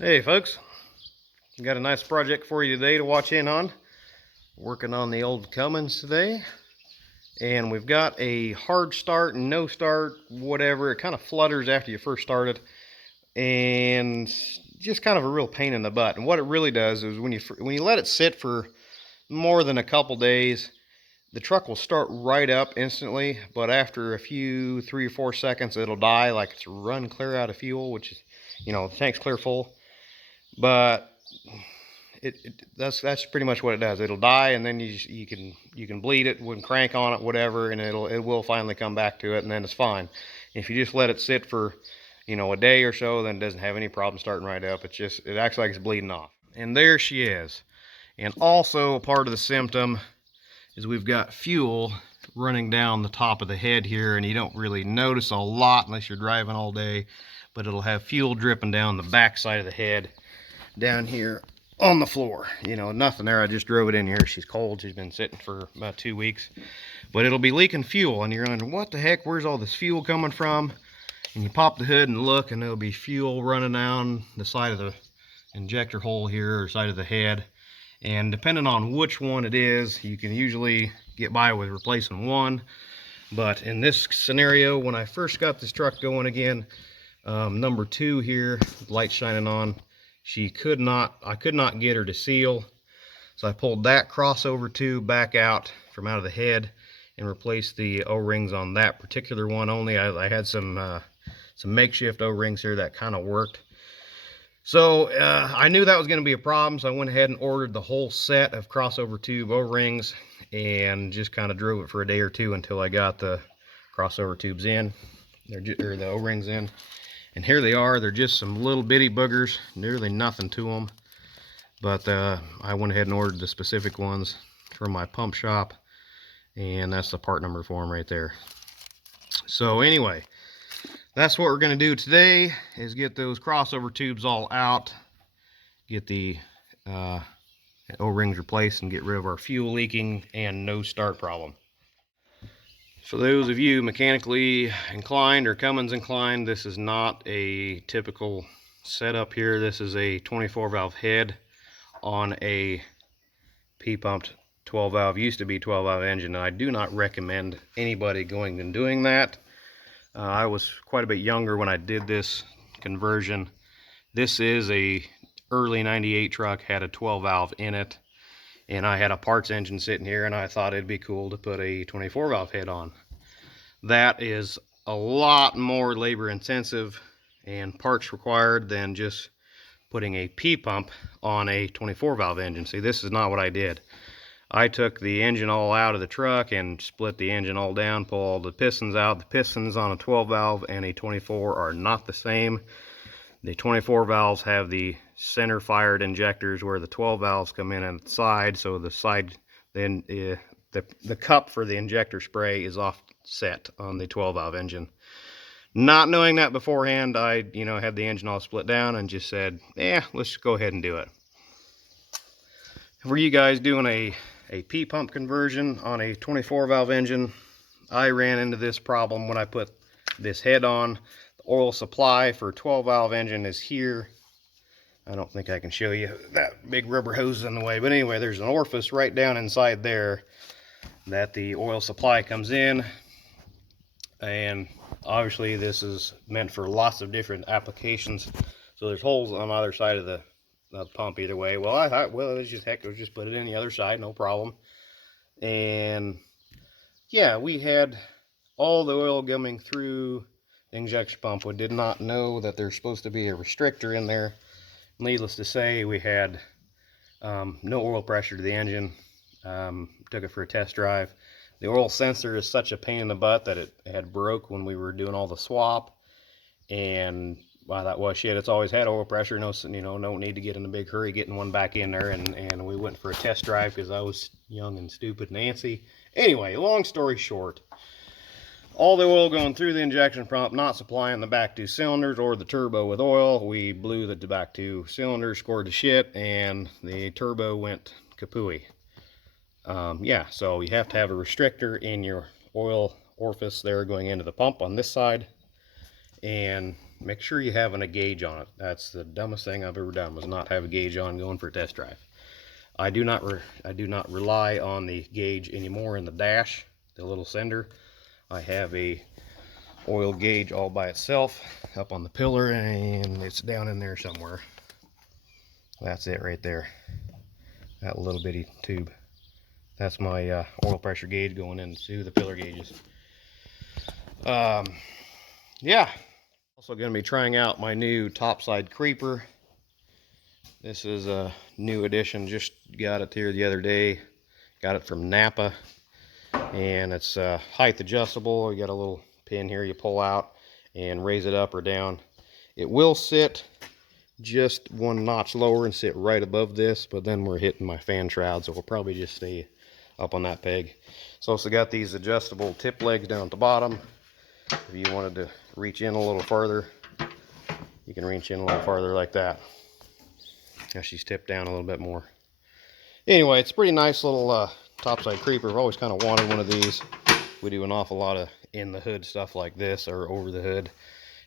Hey folks, got a nice project for you today to watch in on. Working on the old Cummins today, and we've got a hard start and no start, whatever. It kind of flutters after you first start it, and just kind of a real pain in the butt. And what it really does is when you let it sit for more than a couple days, the truck will start right up instantly, but after a few 3 or 4 seconds, it'll die like it's run clear out of fuel, which is, the tank's clear full. But that's pretty much what it does. It'll die, and then you can bleed it, when crank on it, whatever, and it will finally come back to it, and then it's fine. If you just let it sit for a day or so, then it doesn't have any problem starting right up. It acts like it's bleeding off. And there she is. And also part of the symptom is we've got fuel running down the top of the head here, and you don't really notice a lot unless you're driving all day, but it'll have fuel dripping down the back side of the head down here on the floor. Nothing there. I just drove it in here. She's cold. She's been sitting for about 2 weeks. But it'll be leaking fuel, and you're wondering, what the heck? Where's all this fuel coming from? And you pop the hood and look, and there'll be fuel running down the side of the injector hole here, or side of the head. And depending on which one it is, you can usually get by with replacing one. But in this scenario, when I first got this truck going again, number 2 here, light shining on, I could not get her to seal. So I pulled that crossover tube back out from out of the head and replaced the O-rings on that particular one only. I had some makeshift O-rings here that kind of worked. So I knew that was going to be a problem, so I went ahead and ordered the whole set of crossover tube O-rings and just kind of drove it for a day or two until I got the crossover tubes in, or the O-rings in. And here they are. They're just some little bitty boogers, nearly nothing to them. But I went ahead and ordered the specific ones from my pump shop, and that's the part number for them right there. So anyway, that's what we're going to do today, is get those crossover tubes all out, get the O-rings replaced, and get rid of our fuel leaking and no start problem. For those of you mechanically inclined or Cummins inclined, this is not a typical setup here. This is a 24 valve head on a P-pumped 12 valve, used to be 12 valve engine. And I do not recommend anybody going and doing that. I was quite a bit younger when I did this conversion. This is a early 98 truck, had a 12 valve in it, and I had a parts engine sitting here, and I thought it'd be cool to put a 24 valve head on. That is a lot more labor intensive and parts required than just putting a P-pump on a 24 valve engine. See, this is not what I did. I took the engine all out of the truck and split the engine all down, pull all the pistons out. The pistons on a 12 valve and a 24 are not the same. The 24 valves have the center fired injectors, where the 12 valves come in at the side. So the side, then the cup for the injector spray is offset on the 12 valve engine. Not knowing that beforehand, I had the engine all split down and just said, let's just go ahead and do it. For you guys doing a P-pump conversion on a 24 valve engine, I ran into this problem when I put this head on. The oil supply for 12 valve engine is here. I don't think I can show you, that big rubber hose is in the way, but anyway, there's an orifice right down inside there that the oil supply comes in, and obviously this is meant for lots of different applications. So there's holes on either side of the pump either way. Well, I thought, well, let's just put it in the other side, no problem. And yeah, we had all the oil coming through the injection pump. We did not know that there's supposed to be a restrictor in there. Needless to say, we had no oil pressure to the engine. Took it for a test drive. The oil sensor is such a pain in the butt that it had broke when we were doing all the swap. And I thought, well, shit, it's always had oil pressure. No, no need to get in a big hurry getting one back in there. And we went for a test drive because I was young and stupid Nancy. Anyway, long story short, all the oil going through the injection pump, not supplying the back 2 cylinders or the turbo with oil. We blew the back 2 cylinders, scored the shit, and the turbo went kapooey. Yeah, so you have to have a restrictor in your oil orifice there going into the pump on this side. And make sure you have a gauge on it. That's the dumbest thing I've ever done, was not have a gauge on going for a test drive. I do not rely on the gauge anymore in the dash, the little sender. I have a oil gauge all by itself up on the pillar, and it's down in there somewhere. That's it right there, that little bitty tube. That's my oil pressure gauge going into the pillar gauges. Yeah, also going to be trying out my new topside creeper. This is a new addition, just got it here the other day. Got it from Napa, and it's height adjustable. You got a little pin here you pull out and raise it up or down. It will sit just one notch lower and sit right above this, but then we're hitting my fan shroud, so we'll probably just stay up on that peg. It's also got these adjustable tip legs down at the bottom. If you wanted to reach in a little farther, you can reach in a little farther like that. Now she's tipped down a little bit more. Anyway, it's a pretty nice little topside creeper. I've always kind of wanted one of these. We do an awful lot of in the hood stuff like this, or over the hood.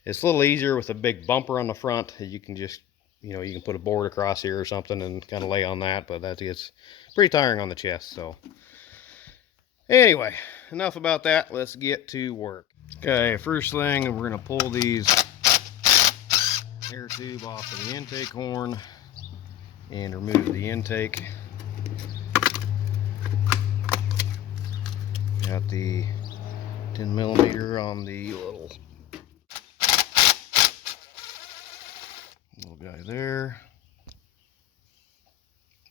It's a little easier with a big bumper on the front. You can just, you know, you can put a board across here or something and kind of lay on that, but that gets pretty tiring on the chest. So anyway, enough about that. Let's get to work. Okay, first thing, we're going to pull these air tube off of the intake horn and remove the intake. Got the 10mm on the little guy there.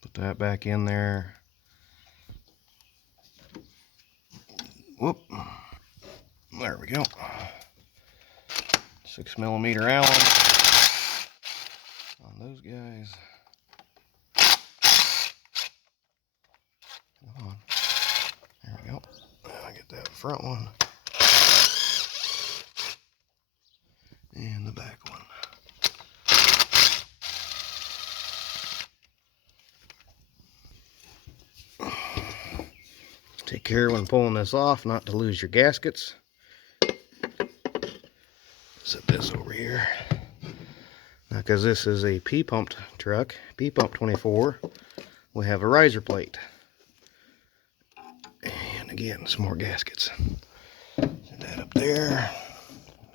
Put that back in there. Whoop. There we go. 6mm Allen on those guys. Come on. There we go. Now I get that front one. And the back one. Take care when pulling this off not to lose your gaskets. Set this over here. Now, because this is a P-pumped truck, P-pump 24, we have a riser plate. And again, some more gaskets. Set that up there.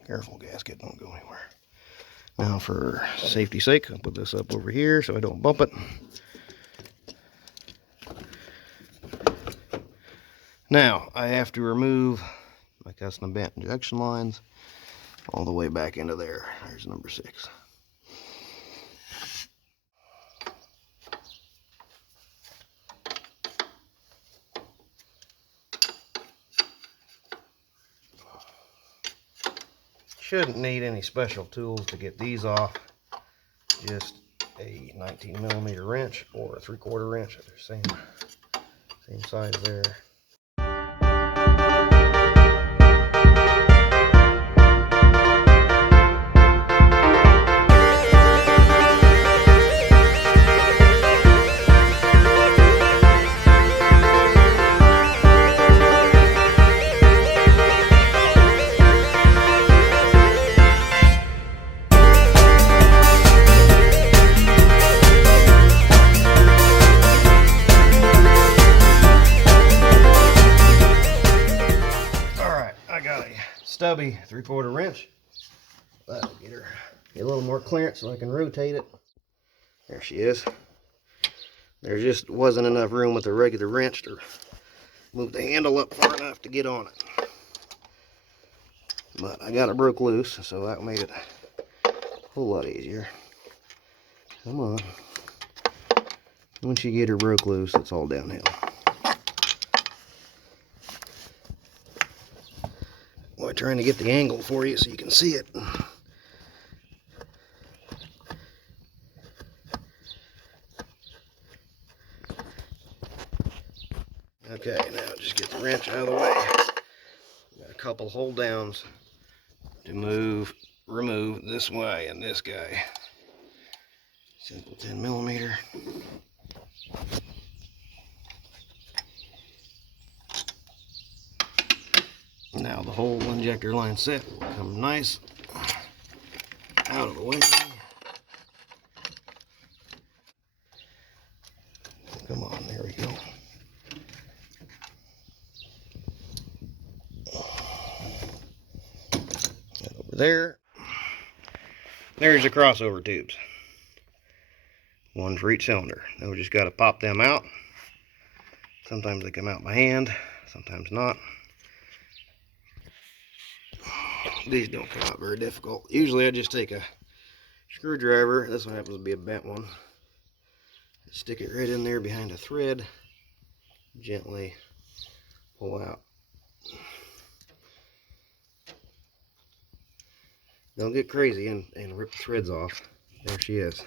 Careful, gasket, don't go anywhere. Now, for safety's sake, I'll put this up over here so I don't bump it. Now, I have to remove my custom bent injection lines all the way back into there. There's number 6. Shouldn't need any special tools to get these off. Just a 19mm wrench or a 3/4 wrench. They're same size there. Stubby 3/4 wrench. That'll get her a little more clearance so I can rotate it. There she is. There just wasn't enough room with a regular wrench to move the handle up far enough to get on it. But I got it broke loose, so that made it a whole lot easier. Come on. Once you get her broke loose, it's all downhill. Boy, trying to get the angle for you so you can see it. Okay, now just get the wrench out of the way. Got a couple hold downs to remove this way and this guy. Simple 10mm. Now the whole injector line set will come nice out of the way. Come on, there we go. And over there, there's the crossover tubes. One for each cylinder. Now we just got to pop them out. Sometimes they come out by hand, sometimes not. These don't come out very difficult. Usually I just take a screwdriver. This one happens to be a bent one. Stick it right in there behind a thread. Gently pull out. Don't get crazy and rip the threads off. There she is.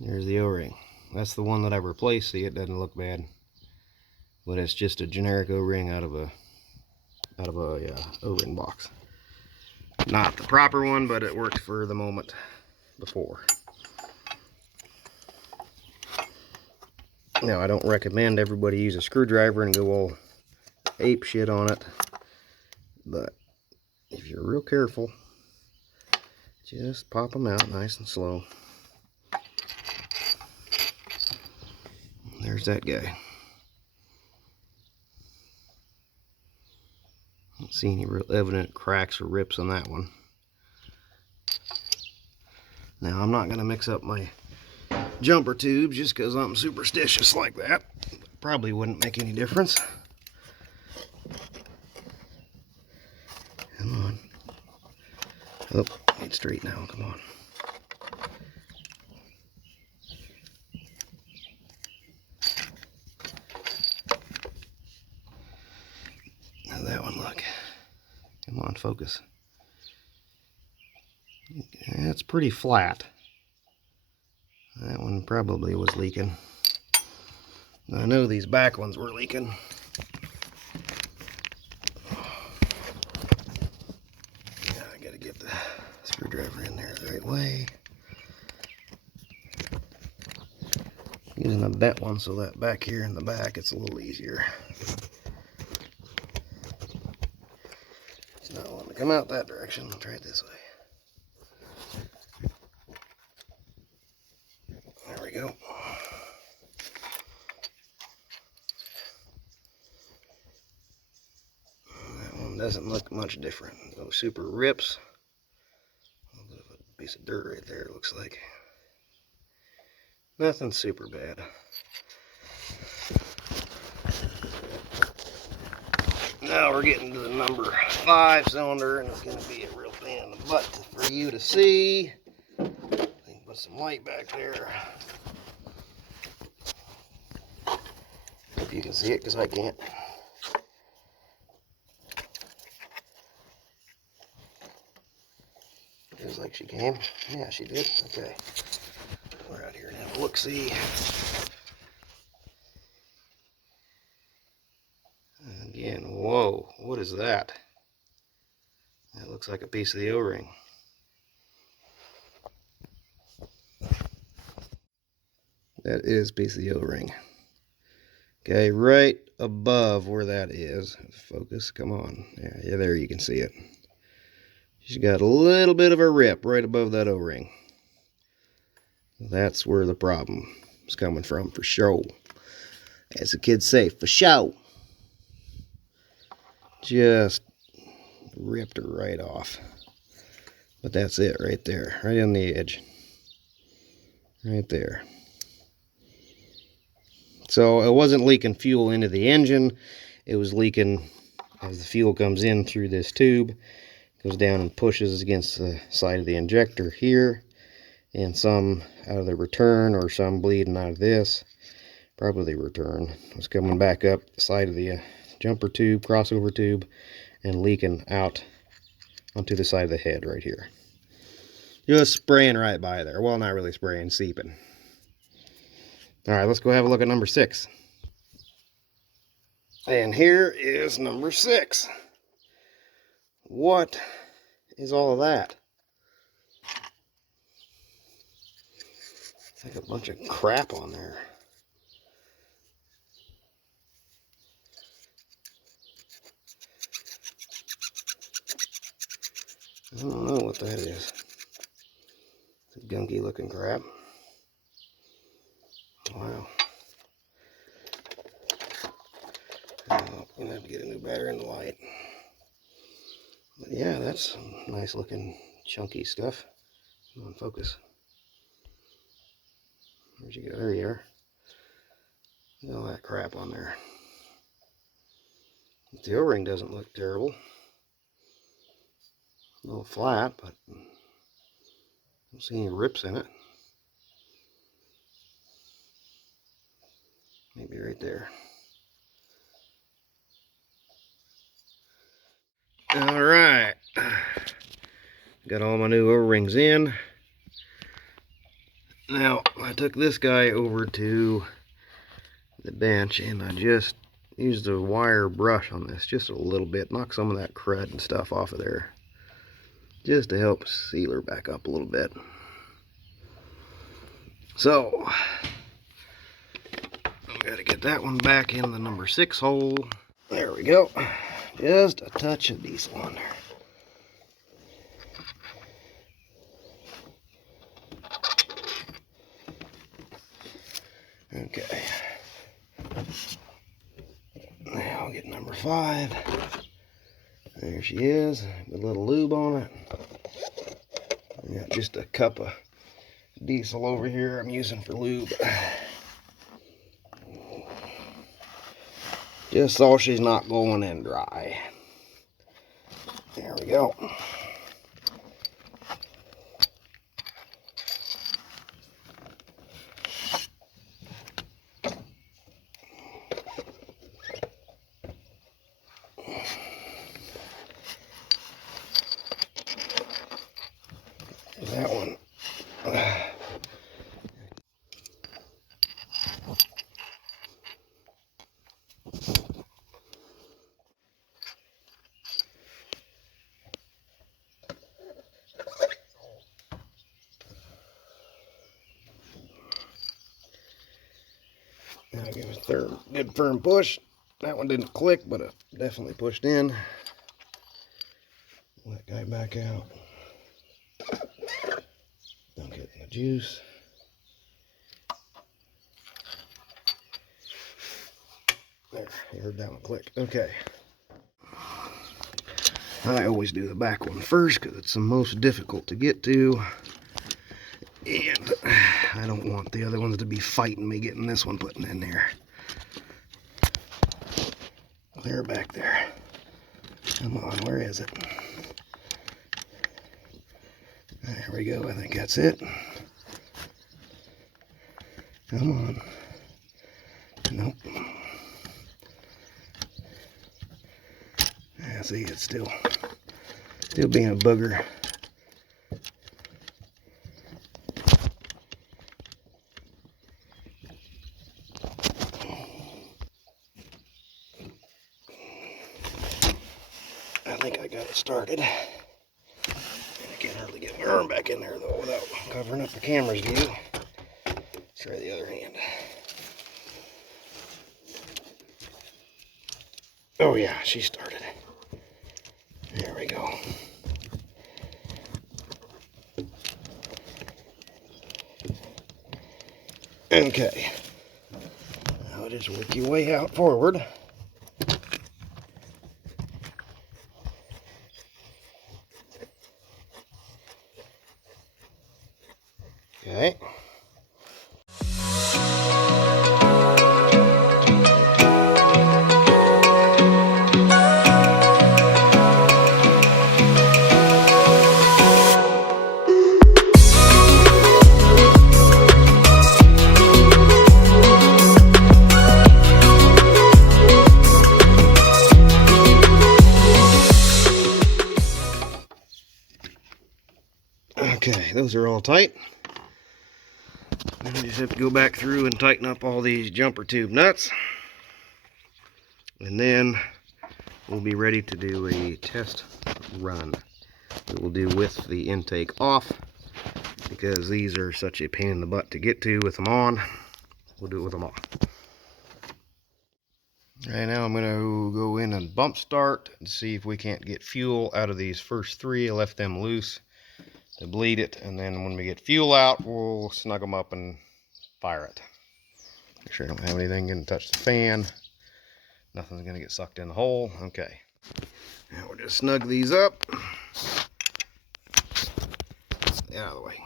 There's the O-ring. That's the one that I replaced. See, it doesn't look bad, but it's just a generic O-ring out of a O-ring box. Not the proper one, but it worked for the moment before. Now, I don't recommend everybody use a screwdriver and go all ape shit on it, but if you're real careful, just pop them out nice and slow. There's that guy. Don't see any real evident cracks or rips on that one. Now, I'm not going to mix up my jumper tubes just because I'm superstitious like that. Probably wouldn't make any difference. Come on. Oh, get straight now. Come on. How's that one look? Come on, focus. That's pretty flat. That one probably was leaking. I know these back ones were leaking. Yeah, I gotta get the screwdriver in there the right way. Using a bent one so that back here in the back it's a little easier. It's not wanting to come out that direction. I'll try it this way. There we go. That one doesn't look much different. No super rips. A little bit of a piece of dirt right there, it looks like. Nothing super bad. Now we're getting to the number 5 cylinder, and it's going to be a real pain in the butt for you to see. I can put some light back there. If you can see it, because I can't. Feels like she came. Yeah, she did. Okay. We're out here and have a look-see. Again, whoa, what is that? That looks like a piece of the O-ring. That is a piece of the O-ring. Okay, right above where that is. Focus, come on. Yeah, there you can see it. She's got a little bit of a rip right above that O-ring. That's where the problem is coming from, for sure. As the kids say, for sure. Just ripped her right off. But that's it right there, right on the edge. Right there. So it wasn't leaking fuel into the engine. It was leaking as the fuel comes in through this tube. Goes down and pushes against the side of the injector here. And some out of the return, or some bleeding out of this. Probably the return. Was coming back up the side of the jumper tube, crossover tube, and leaking out onto the side of the head right here. Just spraying right by there. Well, not really spraying, seeping. Alright, let's go have a look at number 6. And here is number 6. What is all of that? It's like a bunch of crap on there. I don't know what that is. It's a gunky looking crap. Wow. I'm gonna have to get a new battery in the light. But yeah, that's some nice looking chunky stuff. Come on, focus. Where'd you go? There you are. Look at all that crap on there. The O-ring doesn't look terrible. A little flat, but I don't see any rips in it. Maybe right there. All right. Got all my new O-rings in. Now, I took this guy over to the bench and I just used a wire brush on this just a little bit. Knock some of that crud and stuff off of there. Just to help seal her back up a little bit. So, I've got to get that one back in the number 6 hole. There we go. Just a touch of diesel on there. Okay. Now I'll get number 5. There she is. A little lube on it. I got just a cup of diesel over here I'm using for lube. Just so she's not going in dry. There we go. That one. Now give it a third good firm push. That one didn't click, but it definitely pushed in. Let that guy back out. Don't get in the juice. There, you heard that one click. Okay. I always do the back one first because it's the most difficult to get to. And I don't want the other ones to be fighting me getting this one put in there. Clear back there. Come on, where is it? There we go, I think that's it. Come on. Nope. Yeah, see, it's still being a booger. I think I got it started. I can't hardly get my arm back in there though without covering up the camera's view. Let's try the other hand. Oh yeah, she started. There we go. Okay. Now just work your way out forward. Okay. Okay, those are all tight. Now I just have to go back through and tighten up all these jumper tube nuts. And then we'll be ready to do a test run. We will do with the intake off because these are such a pain in the butt to get to with them on. We'll do it with them off. Right now I'm going to go in and bump start and see if we can't get fuel out of these first 3. I left them loose to bleed it, and then when we get fuel out, we'll snug them up and fire it. Make sure I don't have anything going to touch the fan. Nothing's going to get sucked in the hole. Okay. Now we'll just snug these up. Get out of the way.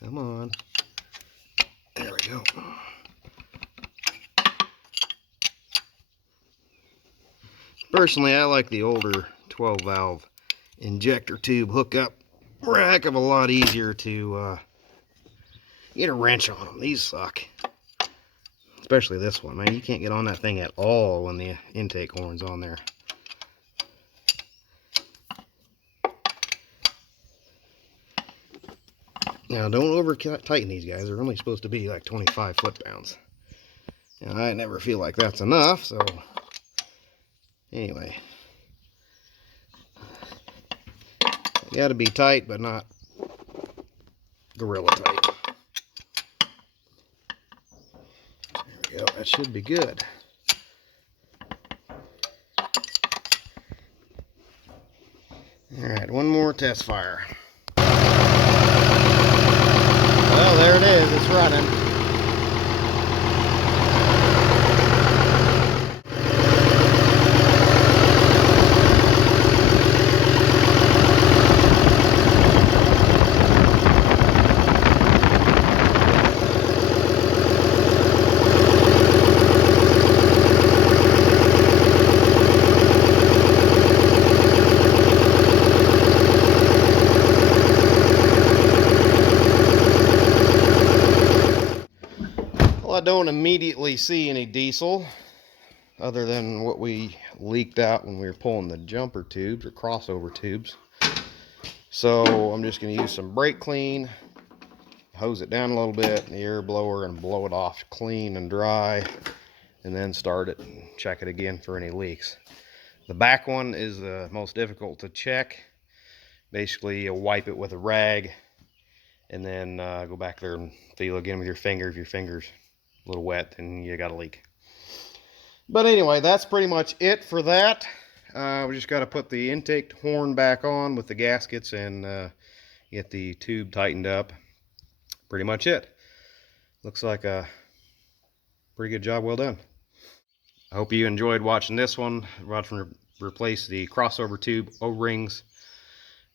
Come on. There we go. Personally, I like the older 12 valve injector tube hookup. They're a heck of a lot easier to get a wrench on them. These suck. Especially this one, man. You can't get on that thing at all when the intake horn's on there. Now, don't over tighten these guys. They're only supposed to be like 25 foot-pounds. And I never feel like that's enough, so anyway. You gotta be tight, but not gorilla tight. There we go. That should be good. Alright, one more test fire. Well, there it is. It's running. Well, I don't immediately see any diesel other than what we leaked out when we were pulling the jumper tubes or crossover tubes. So I'm just going to use some brake clean, hose it down a little bit in the air blower and blow it off clean and dry, and then start it and check it again for any leaks. The back one is the most difficult to check. Basically, you wipe it with a rag and then go back there and feel again with your finger. If your finger's a little wet, then you got a leak. But anyway, that's pretty much it for that. We just got to put the intake horn back on with the gaskets and get the tube tightened up. Pretty much it. Looks like a pretty good job. Well done. I hope you enjoyed watching this one. Watching replace the crossover tube O-rings.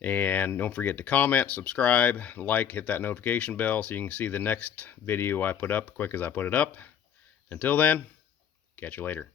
And don't forget to comment, subscribe, like, hit that notification bell so you can see the next video I put up quick as I put it up. Until then, catch you later.